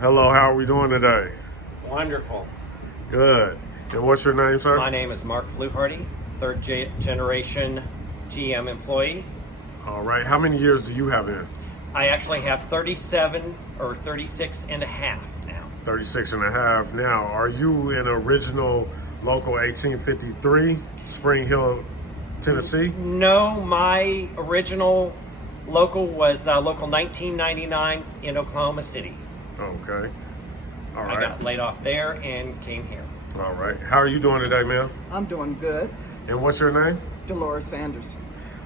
Hello, how are we doing today? Wonderful. Good. And what's your name, sir? My name is Mark Fluharty, third generation GM employee. All right. How many years do you have in? I actually have 37 or 36 and a half now. 36 and a half now. Are you in original local 1853, Spring Hill, Tennessee? No, my original local was local 1999 in Oklahoma City. Okay. All I right. got laid off there and came here. All right. How are you doing today, ma'am? I'm doing good. And what's your name? Dolores Anderson.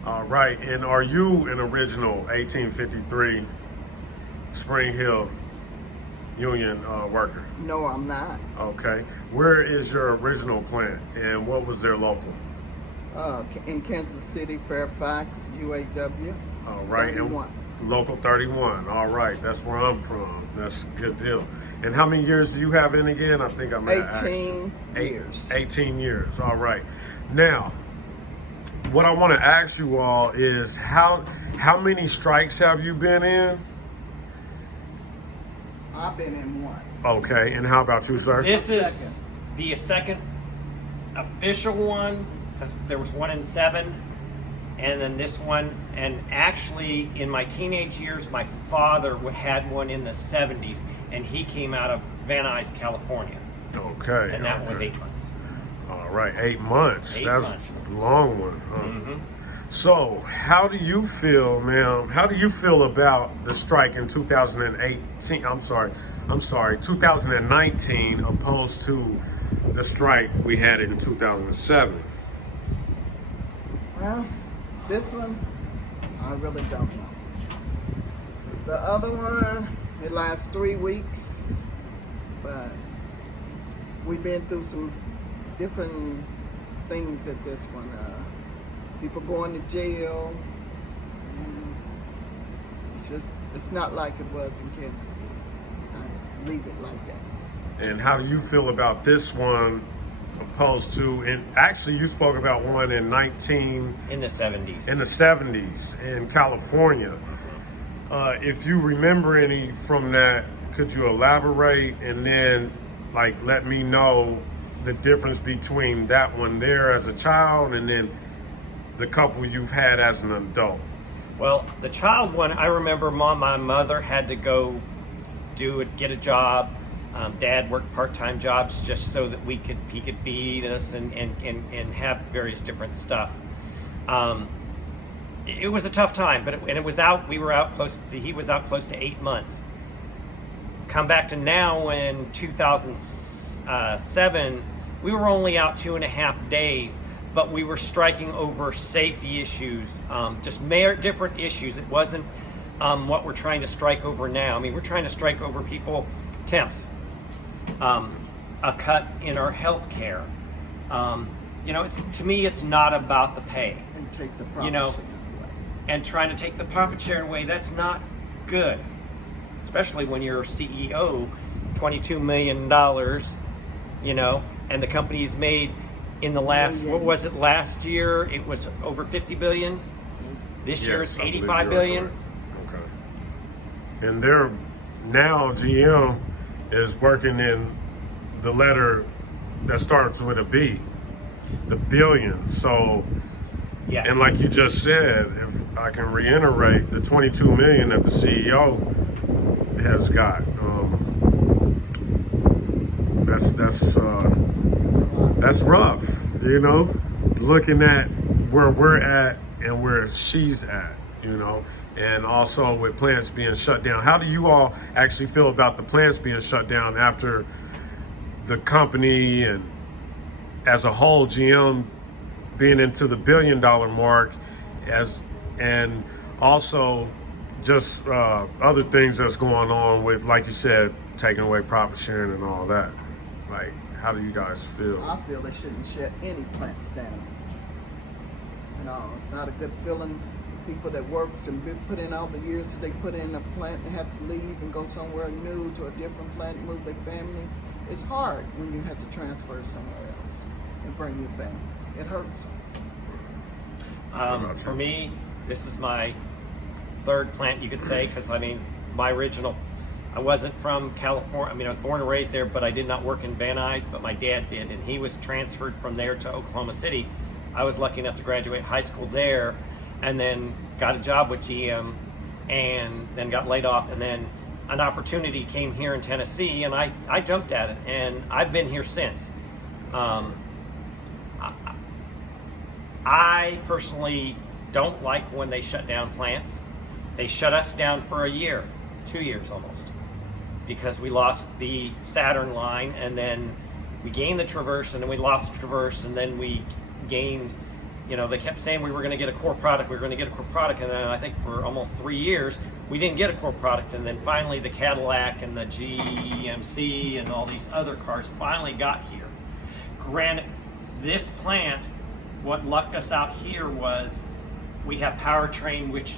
All right. And are you an original 1853 Spring Hill Union worker? No, I'm not. Okay. Where is your original plant and what was their local? In Kansas City, Fairfax, UAW. All right. 31. Local 31. All right. That's where I'm from. That's a good deal. And how many years do you have in again? I think I'm 18 years. 18 years. All right. Now, what I want to ask you all is how many strikes have you been in? I've been in one. Okay. And how about you, sir? This is the second official one, because there was one in 7, and then this one. And actually, in my teenage years, my father had one in the 70s, and he came out of Van Nuys, California. Okay. And that was 8 months. All right. 8 months. 8 That's months. a long one. Huh? So, how do you feel, ma'am? How do you feel about the strike in 2018? I'm sorry, 2019, opposed to the strike we had in 2007? Well, this one, I really don't know. The other one, it lasts 3 weeks, but we've been through some different things at this one. People going to jail, and it's not like it was in Kansas City. I leave it like that. And how do you feel about this one, opposed to? And actually, you spoke about one in In the 70s. in the 70s in California. If you remember any from that, could you elaborate and then let me know the difference between that one there as a child and then the couple you've had as an adult? Well, the child one, I remember my mother had to go get a job. Dad worked part-time jobs just so that he could feed us and have various different stuff. It was a tough time, but he was out close to 8 months. Come back to now, in 2007, we were only out 2.5 days, but we were striking over safety issues, just different issues. It wasn't what we're trying to strike over now. I mean, we're trying to strike over temps, a cut in our health care. To me, it's not about the pay. And take the profit share away. And trying to take the profit share away, that's not good. Especially when you're CEO, $22 million, and the company's made in the last, what was it, last year? It was over 50 billion. This year it's 85 billion. Okay. And they're now GM is working in the letter that starts with a B, the billion. So, yes. And like you just said, if I can reiterate, the 22 million that the CEO has got, that's rough, looking at where we're at and where she's at, and also with plants being shut down. How do you all actually feel about the plants being shut down after the company and as a whole, GM being into the $1 billion mark, and also just other things that's going on with, like you said, taking away profit sharing and all that? How do you guys feel? I feel they shouldn't shut any plants down. It's not a good feeling. People that works and put in all the years that they put in a plant and have to leave and go somewhere new to a different plant and move their family. It's hard when you have to transfer somewhere else and bring your family. It hurts. For me, this is my third plant, you could say, because my original I wasn't from California. I mean, I was born and raised there, but I did not work in Van Nuys, but my dad did, and he was transferred from there to Oklahoma City. I was lucky enough to graduate high school there, and then got a job with GM, and then got laid off, and then an opportunity came here in Tennessee, and I jumped at it, and I've been here since. I personally don't like when they shut down plants. They shut us down for a year, 2 years almost, because we lost the Saturn line, and then we gained the Traverse, and then we lost the Traverse, and then we gained, they kept saying we were going to get a core product, and then I think for almost 3 years, we didn't get a core product, and then finally the Cadillac and the GMC and all these other cars finally got here. Granted, this plant, what lucked us out here was we have Powertrain, which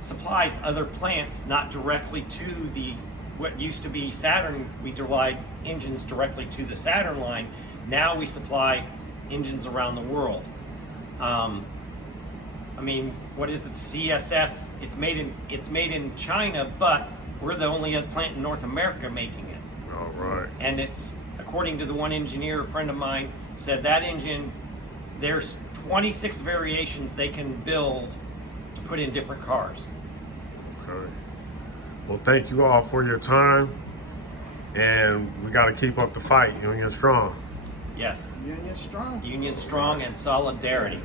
supplies other plants, not directly to what used to be Saturn. We supplied engines directly to the Saturn line. Now we supply engines around the world. What is the CSS? It's made in China, but we're the only other plant in North America making it. All right. And it's, according to the one engineer, a friend of mine, said that engine, there's 26 variations they can build to put in different cars. Okay. Well, thank you all for your time, and we got to keep up the fight. Union strong. Yes. Union strong. Union strong and solidarity.